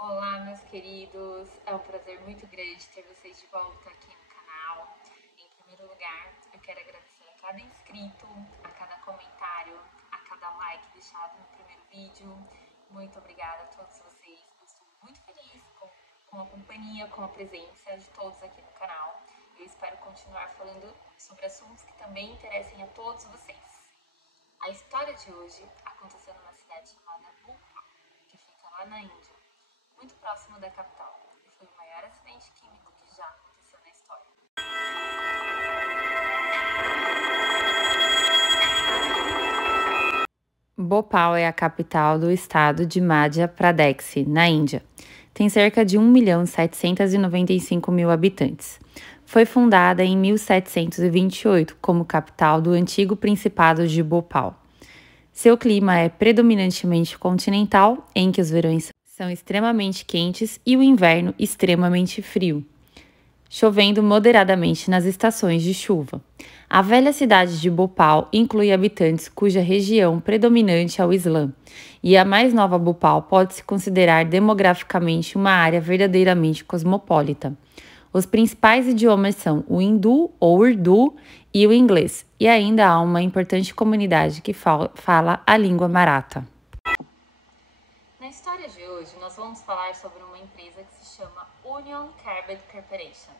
Olá, meus queridos. É um prazer muito grande ter vocês de volta aqui no canal. Em primeiro lugar, eu quero agradecer a cada inscrito, a cada comentário, a cada like deixado no primeiro vídeo. Muito obrigada a todos vocês. Eu estou muito feliz com a companhia, com a presença de todos aqui no canal. Eu espero continuar falando sobre assuntos que também interessem a todos vocês. A história de hoje aconteceu numa cidade chamada Bhopal, que fica lá na Índia, muito próximo da capital, e foi o maior acidente químico que já aconteceu na história. Bhopal é a capital do estado de Madhya Pradesh, na Índia. Tem cerca de 1.795.000 habitantes. Foi fundada em 1728 como capital do antigo Principado de Bhopal. Seu clima é predominantemente continental, em que os verões são extremamente quentes e o inverno extremamente frio, chovendo moderadamente nas estações de chuva. A velha cidade de Bhopal inclui habitantes cuja região predominante é o Islã, e a mais nova Bhopal pode-se considerar demograficamente uma área verdadeiramente cosmopolita. Os principais idiomas são o hindu ou urdu e o inglês, e ainda há uma importante comunidade que fala a língua maratha. Na história de hoje, nós vamos falar sobre uma empresa que se chama Union Carbide Corporation.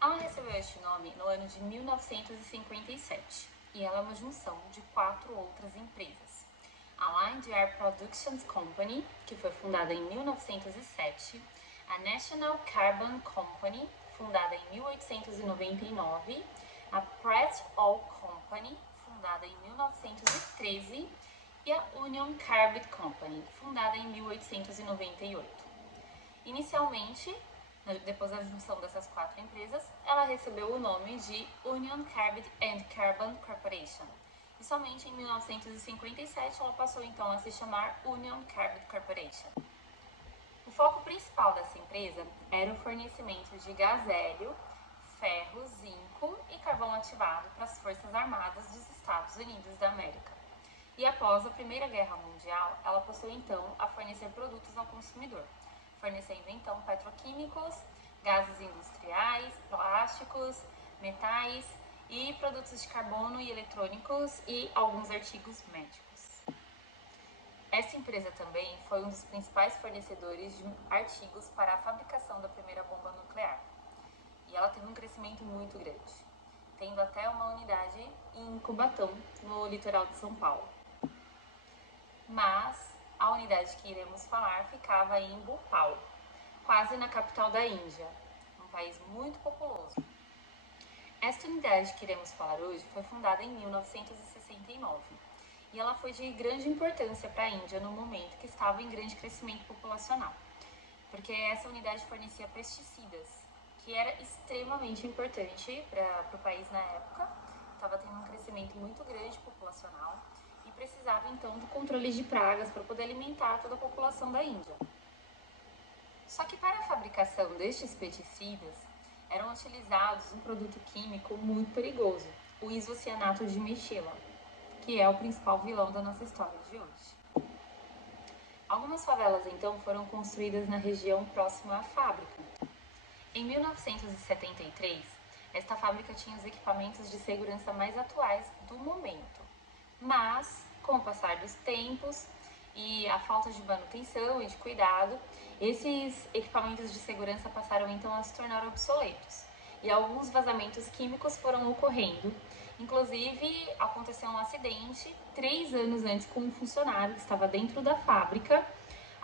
Ela recebeu este nome no ano de 1957 e ela é uma junção de 4 outras empresas. A Line Air Productions Company, que foi fundada em 1907, a National Carbon Company, fundada em 1899, a Pratt Oil Company, fundada em 1913, e a Union Carbide Company, fundada em 1898. Inicialmente, depois da junção dessas 4 empresas, ela recebeu o nome de Union Carbide and Carbon Corporation. E somente em 1957 ela passou então a se chamar Union Carbide Corporation. O foco principal dessa empresa era o fornecimento de gás hélio, ferro, zinco e carvão ativado para as Forças Armadas dos Estados Unidos da América. E após a Primeira Guerra Mundial, ela passou então a fornecer produtos ao consumidor, fornecendo então petroquímicos, gases industriais, plásticos, metais e produtos de carbono e eletrônicos e alguns artigos médicos. Essa empresa também foi um dos principais fornecedores de artigos para a fabricação da primeira bomba nuclear. E ela teve um crescimento muito grande, tendo até uma unidade em Cubatão, no litoral de São Paulo. Mas a unidade que iremos falar ficava em Bhopal, quase na capital da Índia, um país muito populoso. Esta unidade que iremos falar hoje foi fundada em 1969 e ela foi de grande importância para a Índia no momento que estava em grande crescimento populacional, porque essa unidade fornecia pesticidas, que era extremamente importante para o país na época, estava tendo um crescimento muito grande populacional e precisava então do controle de pragas para poder alimentar toda a população da Índia. Só que para a fabricação destes pesticidas, eram utilizados um produto químico muito perigoso, o isocianato de metila, que é o principal vilão da nossa história de hoje. Algumas favelas então foram construídas na região próxima à fábrica. Em 1973, esta fábrica tinha os equipamentos de segurança mais atuais do momento, mas com o passar dos tempos e a falta de manutenção e de cuidado, esses equipamentos de segurança passaram então a se tornar obsoletos e alguns vazamentos químicos foram ocorrendo. Inclusive, aconteceu um acidente 3 anos antes com um funcionário que estava dentro da fábrica,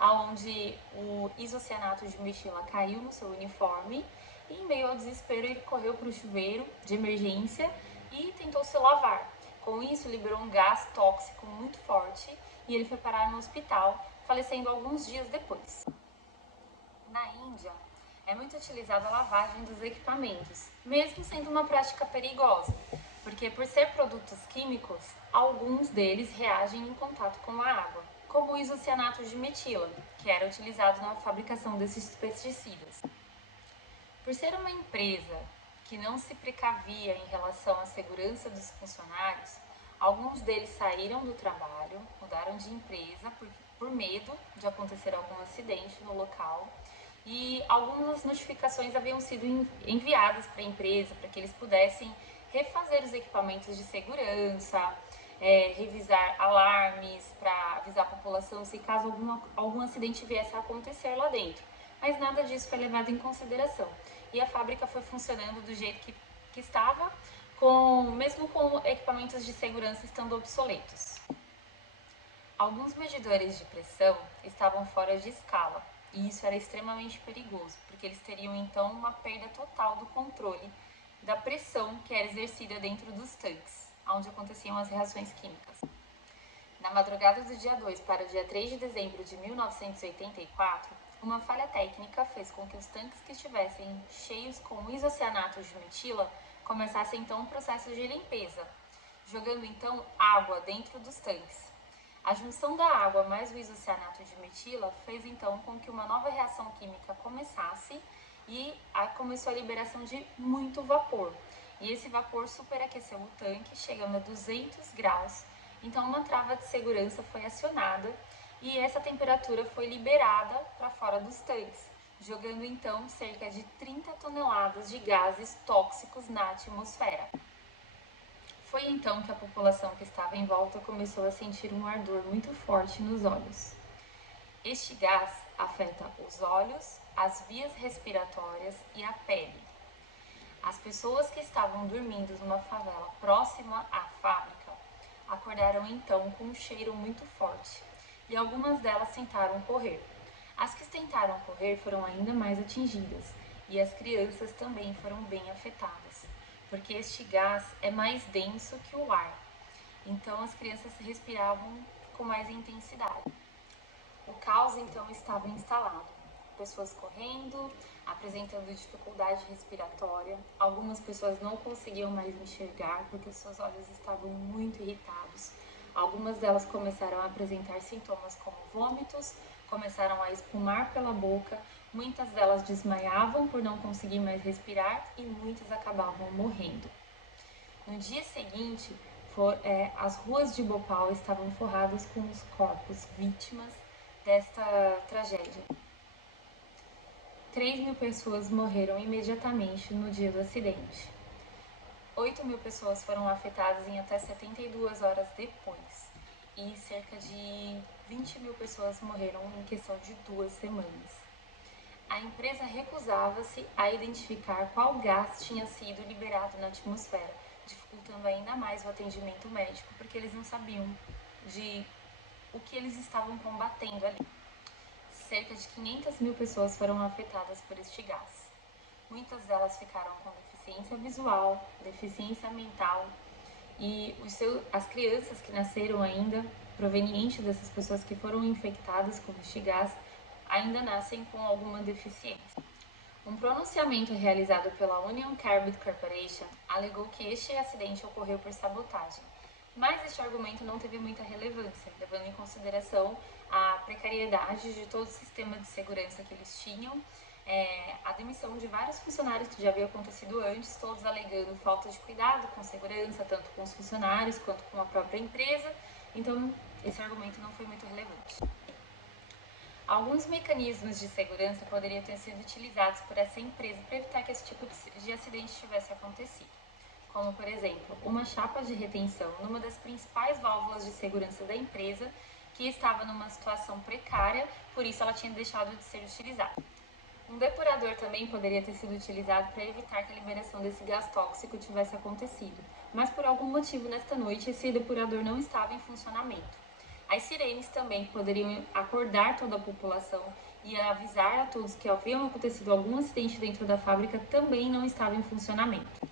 onde o isocianato de metila caiu no seu uniforme e, em meio ao desespero, ele correu para o chuveiro de emergência e tentou se lavar. Com isso, liberou um gás tóxico muito forte e ele foi parar no hospital, falecendo alguns dias depois. Na Índia, é muito utilizada a lavagem dos equipamentos, mesmo sendo uma prática perigosa, porque por ser produtos químicos, alguns deles reagem em contato com a água, como o isocianato de metila, que era utilizado na fabricação desses pesticidas. Por ser uma empresa que não se precavia em relação à segurança dos funcionários, alguns deles saíram do trabalho, mudaram de empresa por medo de acontecer algum acidente no local, e algumas notificações haviam sido enviadas para a empresa para que eles pudessem refazer os equipamentos de segurança, revisar alarmes para avisar a população se caso algum acidente viesse a acontecer lá dentro. Mas nada disso foi levado em consideração e a fábrica foi funcionando do jeito que estava, mesmo com equipamentos de segurança estando obsoletos. Alguns medidores de pressão estavam fora de escala e isso era extremamente perigoso, porque eles teriam então uma perda total do controle da pressão que era exercida dentro dos tanques, onde aconteciam as reações químicas. Na madrugada do dia 2 para o dia 3 de dezembro de 1984, uma falha técnica fez com que os tanques que estivessem cheios com isocianato de metila começassem então um processo de limpeza, jogando então água dentro dos tanques. A junção da água mais o isocianato de metila fez então com que uma nova reação química começasse e começou a liberação de muito vapor. E esse vapor superaqueceu o tanque, chegando a 200 graus. Então uma trava de segurança foi acionada e essa temperatura foi liberada para fora dos tanques, jogando então cerca de 30 toneladas de gases tóxicos na atmosfera. Foi então que a população que estava em volta começou a sentir um ardor muito forte nos olhos. Este gás afeta os olhos, as vias respiratórias e a pele. As pessoas que estavam dormindo numa favela próxima à fábrica acordaram então com um cheiro muito forte e algumas delas tentaram correr. As que tentaram correr foram ainda mais atingidas e as crianças também foram bem afetadas, porque este gás é mais denso que o ar, então as crianças respiravam com mais intensidade. O caos então estava instalado, pessoas correndo, apresentando dificuldade respiratória, algumas pessoas não conseguiam mais enxergar porque seus olhos estavam muito irritados, algumas delas começaram a apresentar sintomas como vômitos, começaram a espumar pela boca, muitas delas desmaiavam por não conseguir mais respirar e muitas acabavam morrendo. No dia seguinte, as ruas de Bhopal estavam forradas com os corpos vítimas desta tragédia. 3.000 pessoas morreram imediatamente no dia do acidente. 8.000 pessoas foram afetadas em até 72 horas depois. E cerca de 20.000 pessoas morreram em questão de 2 semanas. A empresa recusava-se a identificar qual gás tinha sido liberado na atmosfera, dificultando ainda mais o atendimento médico, porque eles não sabiam o que eles estavam combatendo ali. Cerca de 500.000 pessoas foram afetadas por este gás. Muitas delas ficaram com deficiência visual, deficiência mental e as crianças que nasceram ainda, provenientes dessas pessoas que foram infectadas com este gás, ainda nascem com alguma deficiência. Um pronunciamento realizado pela Union Carbide Corporation alegou que este acidente ocorreu por sabotagem, mas este argumento não teve muita relevância, levando em consideração a precariedade de todo o sistema de segurança que eles tinham, a demissão de vários funcionários que já havia acontecido antes, todos alegando falta de cuidado com segurança, tanto com os funcionários quanto com a própria empresa, então esse argumento não foi muito relevante. Alguns mecanismos de segurança poderiam ter sido utilizados por essa empresa para evitar que esse tipo de acidente tivesse acontecido, como, por exemplo, uma chapa de retenção numa das principais válvulas de segurança da empresa, que estava numa situação precária, por isso ela tinha deixado de ser utilizada. Um depurador também poderia ter sido utilizado para evitar que a liberação desse gás tóxico tivesse acontecido, mas por algum motivo nesta noite esse depurador não estava em funcionamento. As sirenes também poderiam acordar toda a população e avisar a todos que haviam acontecido algum acidente dentro da fábrica também não estava em funcionamento.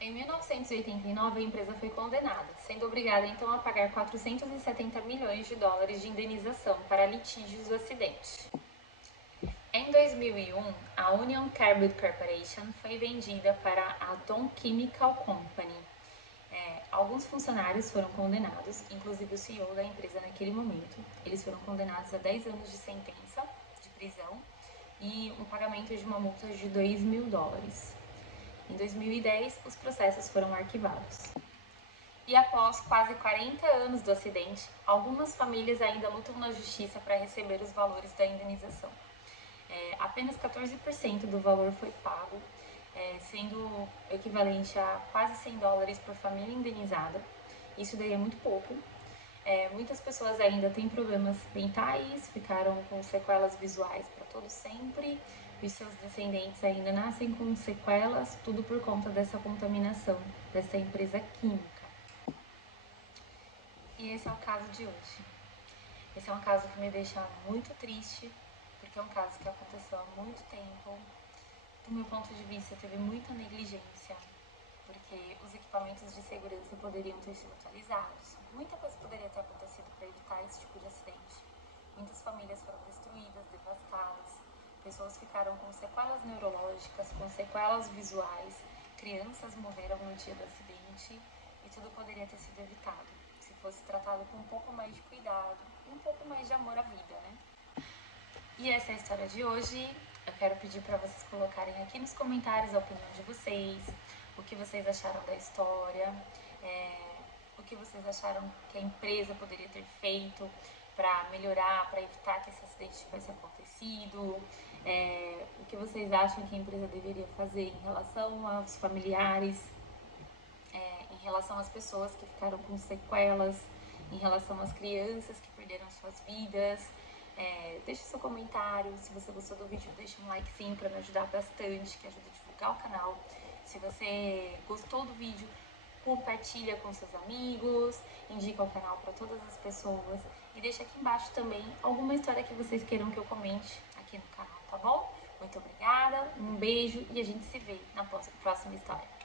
Em 1989, a empresa foi condenada, sendo obrigada então a pagar 470 milhões de dólares de indenização para litígios do acidente. Em 2001, a Union Carbide Corporation foi vendida para a Dow Chemical Company. Alguns funcionários foram condenados, inclusive o CEO da empresa naquele momento. Eles foram condenados a 10 anos de sentença de prisão e um pagamento de uma multa de 2.000 dólares. Em 2010, os processos foram arquivados. E após quase 40 anos do acidente, algumas famílias ainda lutam na justiça para receber os valores da indenização. Apenas 14% do valor foi pago, sendo equivalente a quase $100 por família indenizada. Isso daí é muito pouco. Muitas pessoas ainda têm problemas mentais, ficaram com sequelas visuais para todo sempre, e seus descendentes ainda nascem com sequelas, tudo por conta dessa contaminação dessa empresa química. E esse é o caso de hoje. Esse é um caso que me deixa muito triste, porque é um caso que aconteceu há muito tempo. Do meu ponto de vista, teve muita negligência, porque os equipamentos de segurança poderiam ter sido atualizados. Muita coisa poderia ter acontecido para evitar esse tipo de acidente. Muitas famílias foram destruídas, devastadas, pessoas ficaram com sequelas neurológicas, com sequelas visuais, crianças morreram no dia do acidente e tudo poderia ter sido evitado se fosse tratado com um pouco mais de cuidado e um pouco mais de amor à vida, né? E essa é a história de hoje. Eu quero pedir para vocês colocarem aqui nos comentários a opinião de vocês, o que vocês acharam da história, o que vocês acharam que a empresa poderia ter feito para melhorar, para evitar que esse acidente tivesse acontecido, o que vocês acham que a empresa deveria fazer em relação aos familiares, em relação às pessoas que ficaram com sequelas, em relação às crianças que perderam suas vidas. Deixe seu comentário. Se você gostou do vídeo, deixa um likezinho para me ajudar bastante, que ajuda a divulgar o canal. Se você gostou do vídeo, compartilha com seus amigos, indica o canal para todas as pessoas e deixa aqui embaixo também alguma história que vocês queiram que eu comente aqui no canal, tá bom? Muito obrigada, um beijo e a gente se vê na próxima história.